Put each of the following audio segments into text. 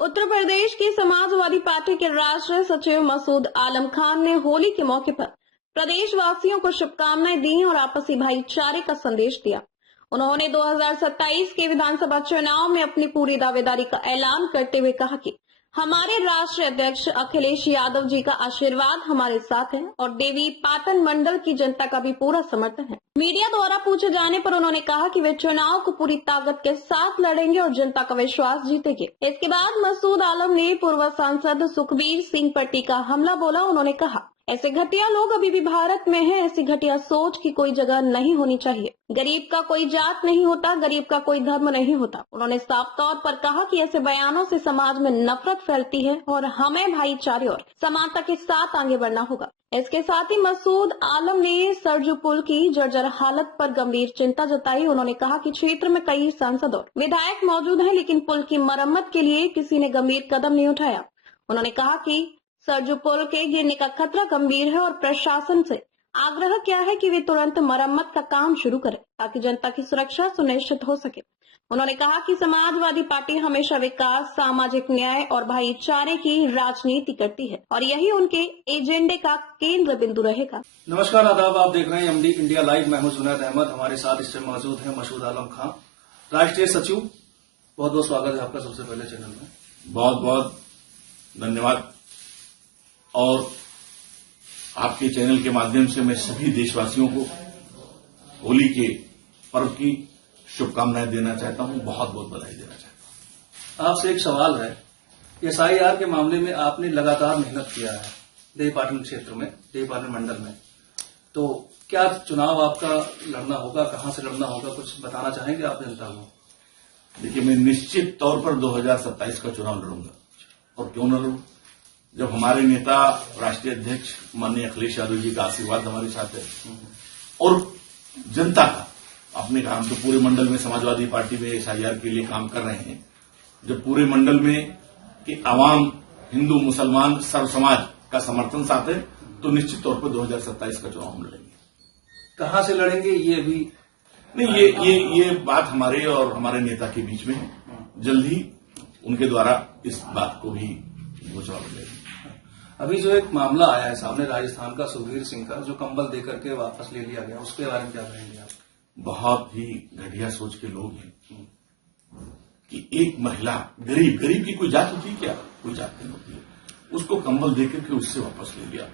उत्तर प्रदेश की समाजवादी पार्टी के राष्ट्रीय सचिव मसूद आलम खान ने होली के मौके पर प्रदेशवासियों को शुभकामनाएं दी और आपसी भाईचारे का संदेश दिया। उन्होंने 2027 के विधानसभा चुनाव में अपनी पूरी दावेदारी का ऐलान करते हुए कहा कि हमारे राष्ट्रीय अध्यक्ष अखिलेश यादव जी का आशीर्वाद हमारे साथ है और देवी पाटन मंडल की जनता का भी पूरा समर्थन है। मीडिया द्वारा पूछे जाने पर उन्होंने कहा कि वे चुनाव को पूरी ताकत के साथ लड़ेंगे और जनता का विश्वास जीतेंगे। इसके बाद मसूद आलम ने पूर्व सांसद सुखबीर सिंह पर टीका हमला बोला। उन्होंने कहा, ऐसे घटिया लोग अभी भी भारत में हैं। ऐसी घटिया सोच की कोई जगह नहीं होनी चाहिए। गरीब का कोई जात नहीं होता, गरीब का कोई धर्म नहीं होता। उन्होंने साफ तौर पर कहा कि ऐसे बयानों से समाज में नफरत फैलती है और हमें भाईचारे और समानता के साथ आगे बढ़ना होगा। इसके साथ ही मसूद आलम ने सरजू पुल की जर्जर हालत पर गंभीर चिंता जताई। उन्होंने कहा कि क्षेत्र में कई सांसद और विधायक मौजूद हैं, लेकिन पुल की मरम्मत के लिए किसी ने गंभीर कदम नहीं उठाया। उन्होंने कहा कि सरजू पुल के गिरने का खतरा गंभीर है और प्रशासन से आग्रह किया है कि वे तुरंत मरम्मत का काम शुरू करें ताकि जनता की सुरक्षा सुनिश्चित हो सके। उन्होंने कहा कि समाजवादी पार्टी हमेशा विकास, सामाजिक न्याय और भाईचारे की राजनीति करती है और यही उनके एजेंडे का केंद्र बिंदु रहेगा। नमस्कार, आदाब। आप देख रहे हैं एमडी इंडिया लाइव। मैं हूं जुनैद अहमद। हमारे साथ इस टाइम मौजूद है मसूद आलम खान, राष्ट्रीय सचिव। बहुत बहुत स्वागत है आपका सबसे पहले चैनल में। बहुत बहुत धन्यवाद। और आपके चैनल के माध्यम से मैं सभी देशवासियों को होली के पर्व की शुभकामनाएं देना चाहता हूं, बहुत बहुत बधाई देना चाहता हूं। आपसे एक सवाल है, एसआईआर के मामले में आपने लगातार मेहनत किया है देवीपाटन क्षेत्र में, देवीपाटन मंडल में, तो क्या चुनाव आपका लड़ना होगा, कहां से लड़ना होगा, कुछ बताना चाहेंगे आप जनता को? देखिए, मैं निश्चित तौर पर 2027 का चुनाव लड़ूंगा। और क्यों न लड़ूं, जब हमारे नेता राष्ट्रीय अध्यक्ष माननीय अखिलेश यादव जी का आशीर्वाद हमारे साथ है और जनता का अपने काम, तो पूरे मंडल में समाजवादी पार्टी में एसआईआर के लिए काम कर रहे हैं। जब पूरे मंडल में कि आवाम, हिंदू मुसलमान सर्व समाज का समर्थन साथ है, तो निश्चित तौर पर 2027 का चुनाव हम लड़ेंगे। कहां से लड़ेंगे ये भी नहीं, ये बात हमारे और हमारे नेता के बीच में है। जल्द ही उनके द्वारा इस बात को भी घोषणा मिलेगी। अभी जो एक मामला आया है सामने राजस्थान का, सुखबीर सिंह का, जो कंबल देकर के वापस ले लिया गया, उसके बारे में क्या कहेंगे आप? बहुत ही घटिया सोच के लोग हैं कि एक महिला, गरीब की कोई जात होती है क्या? कोई जात नहीं होती है। उसको कंबल देकर के उससे वापस ले लिया।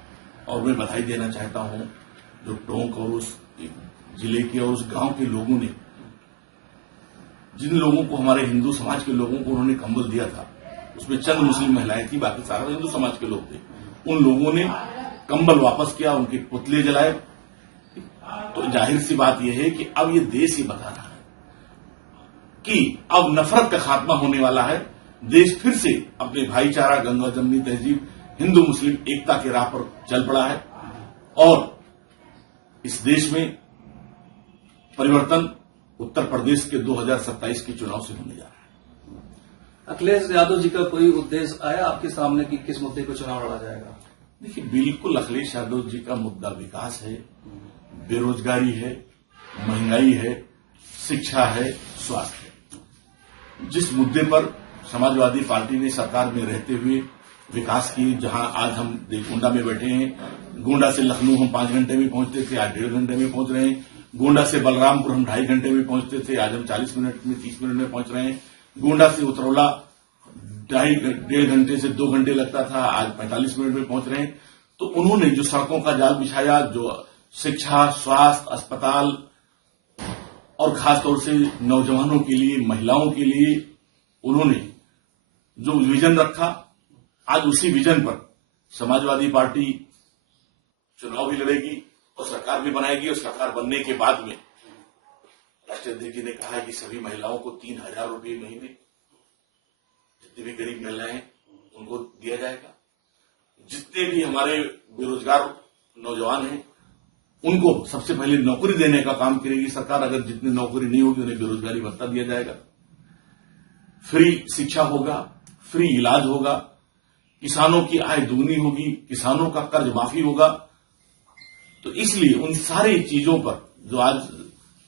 और मैं बधाई देना चाहता हूं जो टोंक और उस जिले के और उस गांव के लोगों ने, जिन लोगों को, हमारे हिंदू समाज के लोगों को उन्होंने कंबल दिया था, उसमें चंद मुस्लिम महिलाएं थी, बाकी सारा हिंदू समाज के लोग थे। उन लोगों ने कंबल वापस किया, उनके पुतले जलाए। तो जाहिर सी बात यह है कि अब ये देश ये बता रहा है कि अब नफरत का खात्मा होने वाला है। देश फिर से अपने भाईचारा, गंगा जमनी तहजीब, हिंदू मुस्लिम एकता के राह पर चल पड़ा है और इस देश में परिवर्तन उत्तर प्रदेश के 2027 के चुनाव से होने जा रहा है। अखिलेश यादव जी का कोई उद्देश्य आया आपके सामने कि किस मुद्दे पर चुनाव लड़ा जाएगा? देखिए, बिल्कुल अखिलेश यादव जी का मुद्दा विकास है, बेरोजगारी है, महंगाई है, शिक्षा है, स्वास्थ्य है। जिस मुद्दे पर समाजवादी पार्टी ने सरकार में रहते हुए विकास की, जहां आज हम गोंडा में बैठे हैं, गोंडा से लखनऊ हम 5 घंटे में पहुंचते थे, आज 1.5 घंटे में पहुंच रहे हैं। गोंडा से बलरामपुर हम 2.5 घंटे में पहुंचते थे, आज हम 40 मिनट में, 30 मिनट में पहुंच रहे हैं। गोंडा से उतरौला 1.5 घंटे से 2 घंटे लगता था, आज 45 मिनट में पहुंच रहे हैं। तो उन्होंने जो सड़कों का जाल बिछाया, जो शिक्षा, स्वास्थ्य, अस्पताल और खासतौर से नौजवानों के लिए, महिलाओं के लिए उन्होंने जो विजन रखा, आज उसी विजन पर समाजवादी पार्टी चुनाव भी लड़ेगी और सरकार भी बनाएगी। और सरकार बनने के बाद में राष्ट्रीय अध्यक्ष जी ने कहा है कि सभी महिलाओं को 3,000 रुपये महीने, जितनी भी गरीब महिलाएं हैं उनको दिया जाएगा। जितने भी हमारे बेरोजगार नौजवान हैं उनको सबसे पहले नौकरी देने का काम करेगी सरकार। अगर जितनी नौकरी नहीं होगी उन्हें बेरोजगारी भत्ता दिया जाएगा। फ्री शिक्षा होगा, फ्री इलाज होगा, किसानों की आय दुगनी होगी, किसानों का कर्ज माफी होगा। तो इसलिए उन सारी चीजों पर जो आज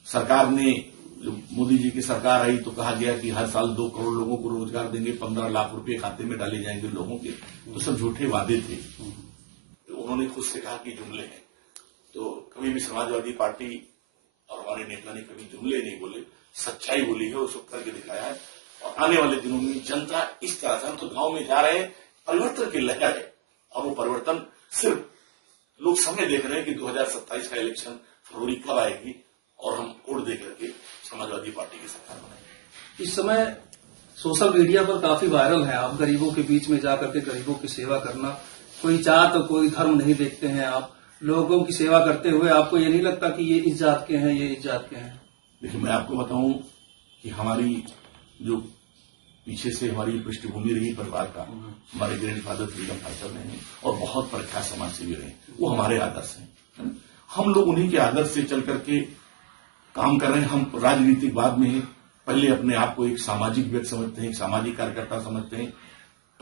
सरकार ने जो मोदी जी की सरकार आई तो कहा गया कि हर साल 2 करोड़ लोगों को रोजगार देंगे, 15 लाख रुपए खाते में डाले जाएंगे लोगों के, तो सब झूठे वादे थे। उन्होंने खुद से कहा कि जुमले हैं। तो कभी भी समाजवादी पार्टी और हमारे नेता ने कभी जुमले नहीं बोले, सच्चाई बोली है, उस वक्त करके दिखाया है। और आने वाले दिनों में जनता इस तरह से, हम तो गांव में जा रहे हैं, परिवर्तन की लहर है। और वो परिवर्तन सिर्फ लोग समय देख रहे हैं कि 2027 का इलेक्शन फरवरी कब आएगी और हम वोट दे करके समाजवादी पार्टी की सरकार बनाएंगे। इस समय सोशल मीडिया पर काफी वायरल है आप गरीबों के बीच में जाकर के गरीबों की सेवा करना, कोई जात और कोई धर्म नहीं देखते हैं आप, लोगों की सेवा करते हुए आपको ये नहीं लगता कि ये इस जात के हैं, ये इस जात के हैं? देखिए, मैं आपको बताऊं कि हमारी जो पीछे से हमारी पृष्ठभूमि रही परिवार का, हमारे ग्रैंडफादर फ्रीडम फाइटर रहे और बहुत प्रख्यात समाज सेवी रहे, वो हमारे आदर्श हैं। हम लोग उन्हीं के आदर्श से चल करके काम कर रहे हैं। हम राजनीतिक बाद में पहले अपने आप को एक सामाजिक व्यक्ति समझते हैं, एक सामाजिक कार्यकर्ता समझते हैं।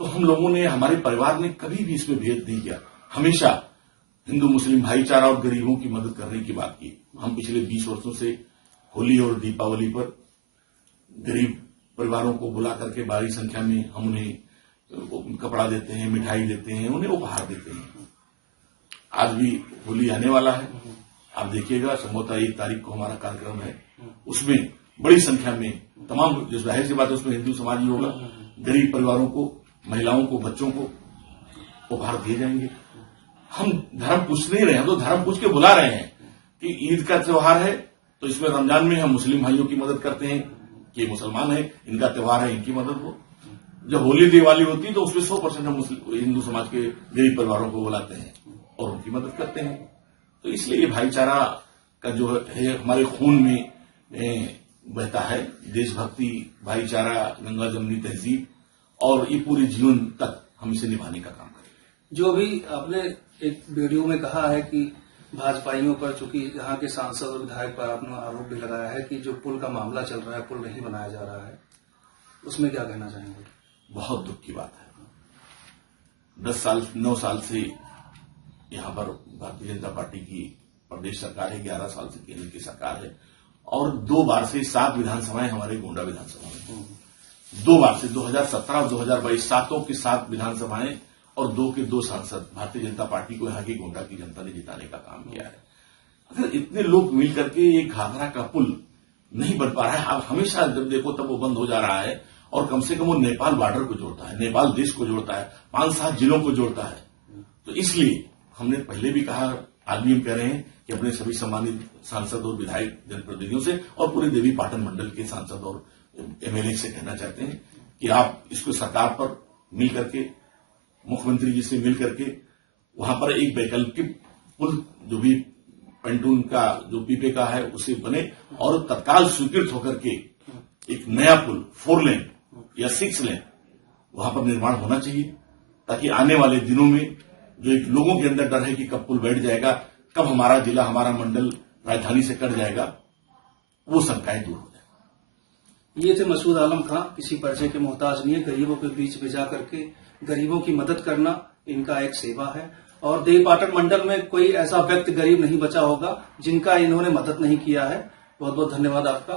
तो हम लोगों ने, हमारे परिवार ने कभी भी इसमें भेद नहीं किया, हमेशा हिंदू मुस्लिम भाईचारा और गरीबों की मदद करने की बात की। हम पिछले 20 वर्षों से होली और दीपावली पर गरीब परिवारों को बुला करके भारी संख्या में हम उन्हें कपड़ा देते हैं, मिठाई देते हैं, उन्हें उपहार देते हैं। आज भी होली आने वाला है, आप देखिएगा, संभवतः 1 तारीख को हमारा कार्यक्रम है, उसमें बड़ी संख्या में तमाम, जो जाहिर सी बात है उसमें हिंदू समाज ही होगा, गरीब परिवारों को, महिलाओं को, बच्चों को उपहार दिए जाएंगे। हम धर्म पूछ नहीं रहे हैं, तो धर्म पूछ के बुला रहे हैं कि ईद का त्योहार है तो इसमें रमजान में हम मुस्लिम भाइयों की मदद करते हैं कि ये मुसलमान है, इनका त्योहार है, इनकी मदद हो। जब होली दिवाली होती है तो उसमें 100% हम हिंदू समाज के गरीब परिवारों को बुलाते हैं और उनकी मदद करते हैं। तो इसलिए ये भाईचारा का जो है हमारे खून में बहता है, देशभक्ति, भाईचारा, गंगा जमुनी तहजीब, और ये पूरे जीवन तक हम इसे निभाने का काम करेंगे। जो भी आपने एक वीडियो में कहा है कि भाजपाइयों पर, चूंकि यहाँ के सांसद और विधायक पर आपने आरोप भी लगाया है कि जो पुल का मामला चल रहा है, पुल नहीं बनाया जा रहा है, उसमें क्या कहना चाहेंगे? बहुत दुख की बात है। 9 साल से यहाँ पर भारतीय जनता पार्टी की प्रदेश सरकार है, 11 साल से केंद्र की सरकार है, और 2 बार से 7 विधानसभाएं हमारे गोंडा विधानसभा में, 2 बार से 2017 और 2022 7 की 7 विधानसभाएं और 2 के 2 सांसद भारतीय जनता पार्टी को यहाँ की गोंडा की जनता ने जिताने का काम किया है। अगर इतने लोग मिल करके एक घाघरा का पुल नहीं बन पा रहा है, आप हमेशा जब देखो तब वो बंद हो जा रहा है, और कम से कम वो नेपाल बॉर्डर को जोड़ता है, नेपाल देश को जोड़ता है, 5-7 जिलों को जोड़ता है। तो इसलिए हमने पहले भी कहा, आज भी हम कह रहे हैं कि अपने सभी सम्मानित सांसद और विधायक जनप्रतिनिधियों से और पूरे देवी पाटन मंडल के सांसद और एमएलए से कहना चाहते हैं कि आप इसको सरकार पर मिल करके, मुख्यमंत्री जी से मिल करके वहां पर एक वैकल्पिक पुल, जो भी पेंटून का जो पीपे का है, उसे बने और तत्काल स्वीकृत होकर के एक नया पुल 4 लेन या 6 लेन वहां पर निर्माण होना चाहिए, ताकि आने वाले दिनों में जो एक लोगों के अंदर डर है कि कब पुल बैठ जाएगा, कब हमारा जिला, हमारा मंडल राजधानी से कट जाएगा, वो शंकाएं दूर हो जाए। ये थे मसूद आलम खां, किसी परिचय के मोहताज नहीं है, गरीबों के बीच में जाकर के गरीबों की मदद करना इनका एक सेवा है। और देवी पाटन मंडल में कोई ऐसा व्यक्ति गरीब नहीं बचा होगा जिनका इन्होंने मदद नहीं किया है। बहुत बहुत धन्यवाद आपका।